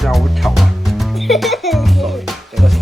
真係好臭啊！整多次。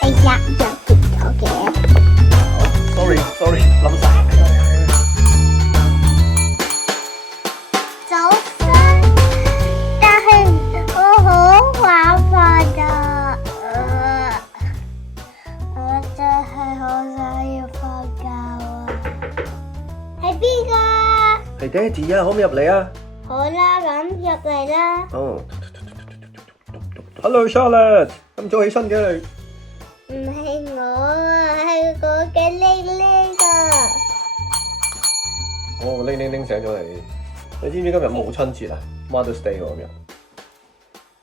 哎呀，又跌咗嘅。Sorry，冧晒。早晨，但係我好眼瞓啊！我真係好想要瞓覺啊！係邊個？係爹哋啊，可唔可以入嚟啊？好啦，咁入嚟啦。哦。Hello Charlotte，咁早起身嘅你？唔係我啊，係我嘅玲玲啊。哦，玲醒咗你。你知唔知今日母親節啊 ？Mother's Day 喎今日。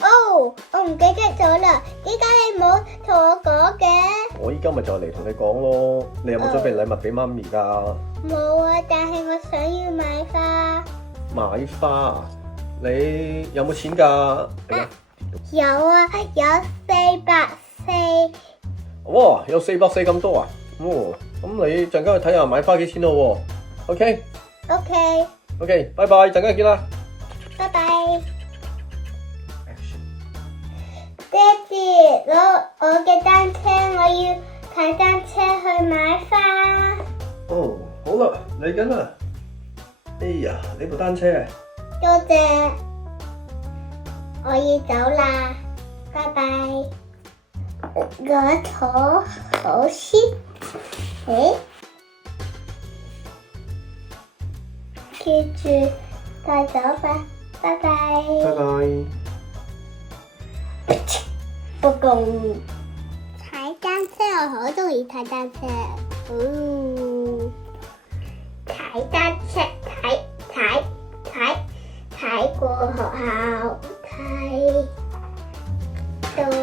哦，我唔記得咗啦。點解你冇同我講嘅？我依家咪就嚟同你講咯。你有冇準備禮物俾媽咪㗎？冇啊，但係我想要買花。買花？你有冇錢㗎？有啊，有440。哇，有440咁多啊！哦，咁你陣間去睇下買花幾錢咯喎。OK，拜拜，陣間見啦。拜拜。爹哋，攞我嘅單車，我要踩單車去買花。哦，好啦，嚟緊啦。哎呀，你部單車啊！多謝，我要走啦，拜拜。我坐好先，記住帶走吧，拜拜。拜拜。不過踩單車我好中意踩單車，踩單車踩過學校，睇到啦。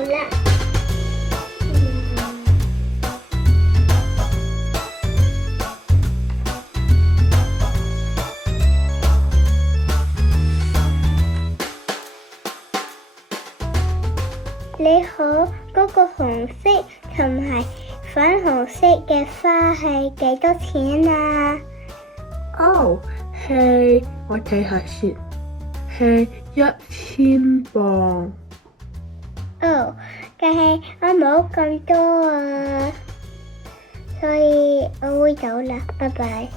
你好，嗰個紅色同埋粉紅色嘅花係幾多錢啊？哦，係，我睇下先，係1000磅。哦，但係我冇咁多啊，所以我會走啦，拜拜。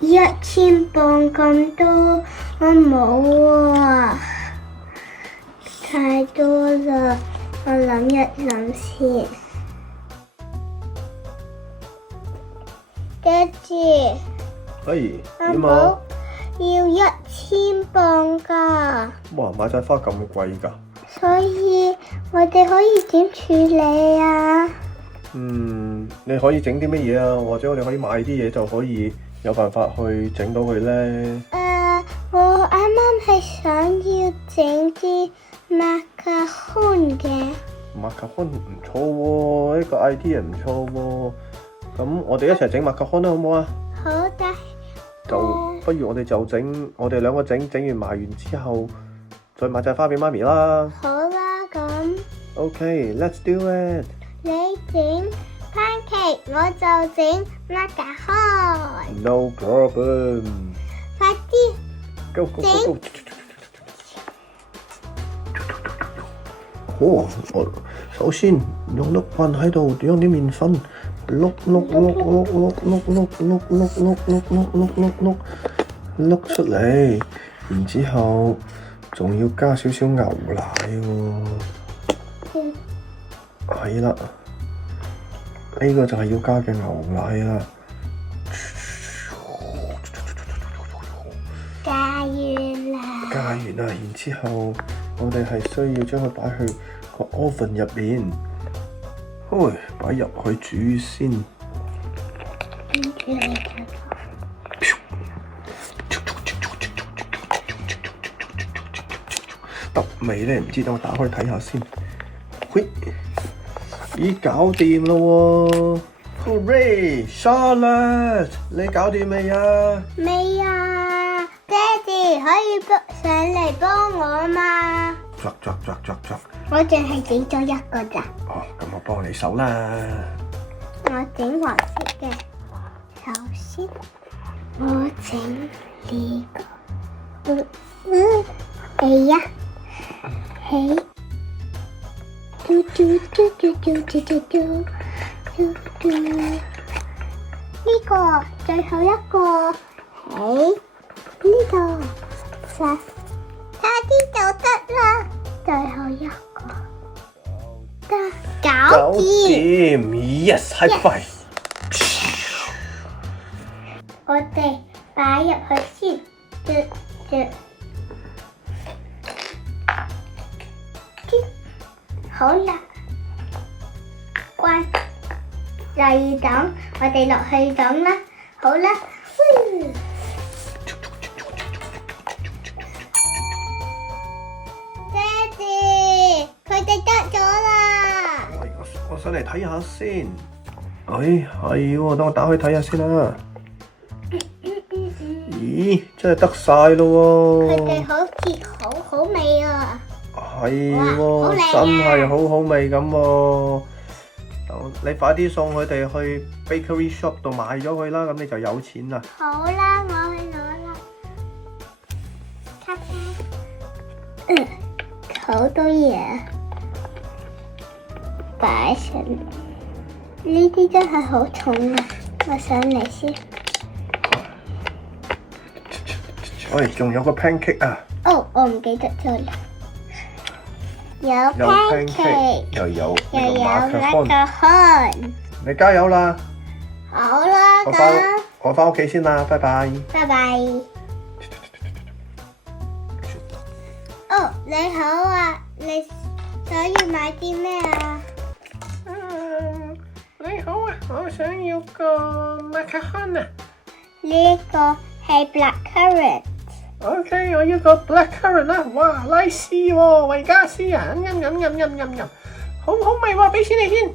1000磅咁多，我冇啊。太多啦，我諗一諗先。爹哋，係我冇要1000磅㗎，哇，買晒花咁貴㗎？所以我哋可以點處理啊？你可以整啲乜嘢啊？或者我哋可以買啲嘢就可以有辦法去整到佢咧？我啱啱係想要整啲macaron嘅。macaron唔錯喎，呢個 idea 唔錯喎。咁我哋一齊整macaron啦，好唔好啊？好的。就不如我哋就整，我哋兩個整完賣完之後，再買紮花俾媽咪啦。好啦，咁。OK，let's do it。你整 pancake，我就整 macaron。 No problem。快啲。Go go go go！ 好，我首先用碌棍喺度將啲麵粉碌出嚟，然之後仲要加少少牛奶喎。係啦，呢個就係要加嘅牛奶啦。加完啦，然之後我哋係需要將佢擺去個 oven 入面，擺入去煮先。得未咧？唔知，等我打開睇下先。咦，搞掂咯喎 ！Hooray， Charlotte， 你搞掂未啊？未啊，爹哋可以上嚟幫我嘛？作。我淨係整咗一個咋。哦，咁我幫你手啦。我整黃色嘅。首先，我整呢個。哎呀，嘿，嘟嘟嘟嘟嘟嘟嘟嘟嘟嘟，呢個最後一個，喺呢度，差啲就得啦，最後一個，得，搞掂 ，yes high five。我哋擺入去先，好啦，關就要等，我哋落去等啦。好啦，爹哋，佢哋得咗啦。我上嚟睇下先。哎，係喎，等我打開睇下先啦。咦，真係得晒咯喎！佢哋好似好味啊！係喎，真係好好味咁喎。你快啲送佢哋去 bakery shop 度賣咗佢啦，咁你就有錢啦。好啦，我去攞啦。好多嘢擺上，呢啲真係好重啊！我上嚟先。喂，仲有個 pancake 啊！哦，我唔記得咗啦。有 pancake， 又有又有馬卡macaron。你加油啦！好啦，咁我翻屋企先啦，拜拜。拜拜。哦，你好啊，你想要買啲咩啊？你好啊，我想要個馬卡龍啊。呢個係 blackcurrant。OK， 我要個 blackcurrant 啦。哇，拉絲喎，維加斯啊，好好味喎，俾錢你先。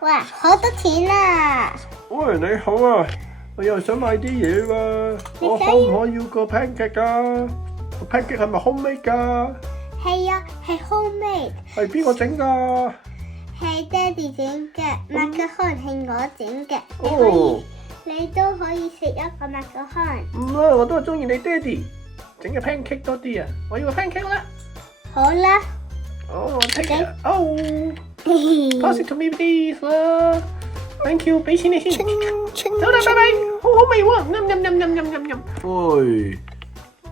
哇，好多錢啊！喂，你好啊，我又想買啲嘢喎，我可唔可以要個 pancake 啊？個 pancake 係咪 homemade 㗎？係啊，係 homemade。係邊個整㗎？係爹哋整嘅，macaron係我整嘅。哦，你都可以食一個 macaron。唔啦，我都係中意你爹哋整嘅 pancake 多啲啊！我要個 pancake 啦。好啦。哦，take it。哦，pass it to me please 啦。Thank you， 俾錢你先。走啦，拜拜。好好味喎，喂，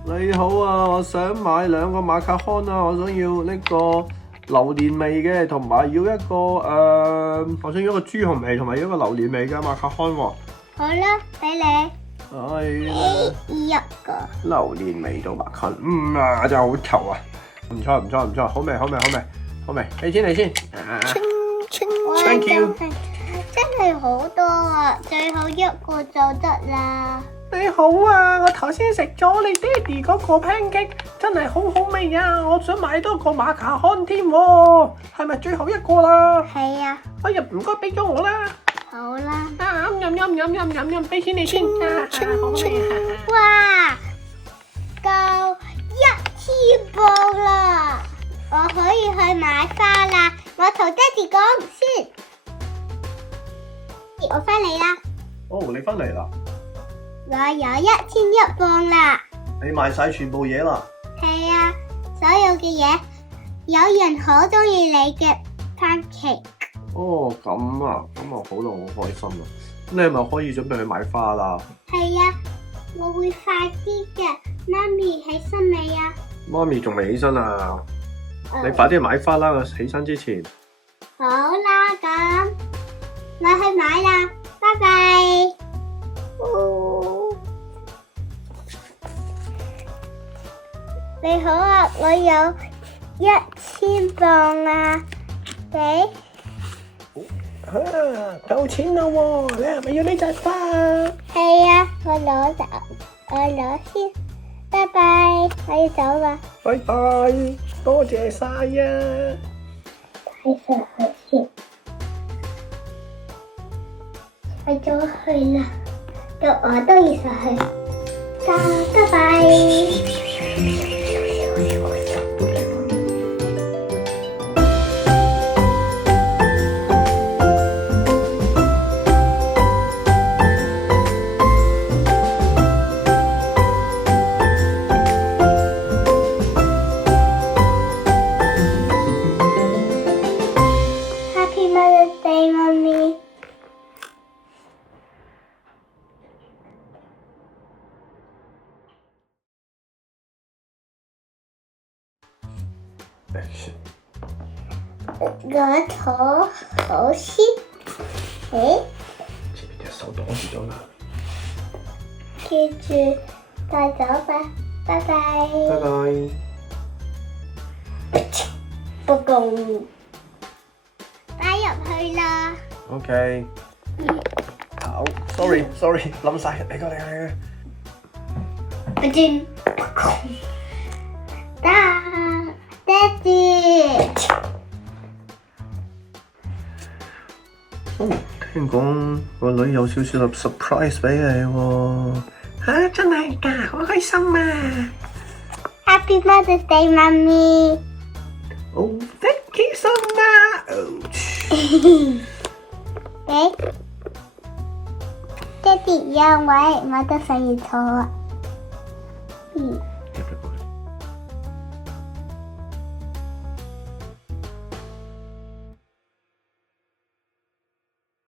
你好啊，我想買兩個馬卡龍啊，我想要呢個榴蓮味嘅，同埋要一個我想要一個豬紅味，同埋要一個榴蓮味嘅馬卡龍喎。好啦，俾你。係啦。一個。榴蓮味道馬卡龍，真係好臭啊！唔錯，好味，俾錢你先。Thank you。真係好多啊，最後一個就得啦。你好啊，我頭先食咗你爹哋嗰個 pancake， 真係好好味啊！我想買多個馬卡龍添喎，係咪最後一個啦？係啊。哎呀，唔該俾咗我啦。好啦。飲，俾錢你先。哇，夠1000磅啦！我可以去買花啦，我同爹哋講先。我返嚟啦。哦，你返嚟啦？我有1001磅啦。你賣晒全部嘢啦？係啊，所有嘅嘢，有人好中意你嘅 pancake。哦，咁啊，好啦，好開心啊！你係咪可以準備去買花啦？係啊，我會快啲嘅。媽咪起身未啊？媽咪仲未起身啊！你快啲去買花啦！我起身之前。好啦，咁我去買啦，拜拜。你好啊，我有1000磅啊，俾。夠錢啦喎！你係咪要呢扎花啊？係啊，我攞先，拜拜，我要走啦。拜拜，多謝晒啊！睇上去先，去咗去啦，到我都要上去，拜拜。我坐好先。誒，前面隻手擋住咗啦。記住帶走吧，拜拜。拜拜。不公，擺入去啦。OK。好，sorry，冧晒，嚟個。不轉，爹哋。哦，聽講個女有少少 surprise 俾你喎。嚇，真係㗎，好開心啊 Happy Mother's Day，媽咪。！Oh, thank you so much。爹哋讓我係我的生日錯。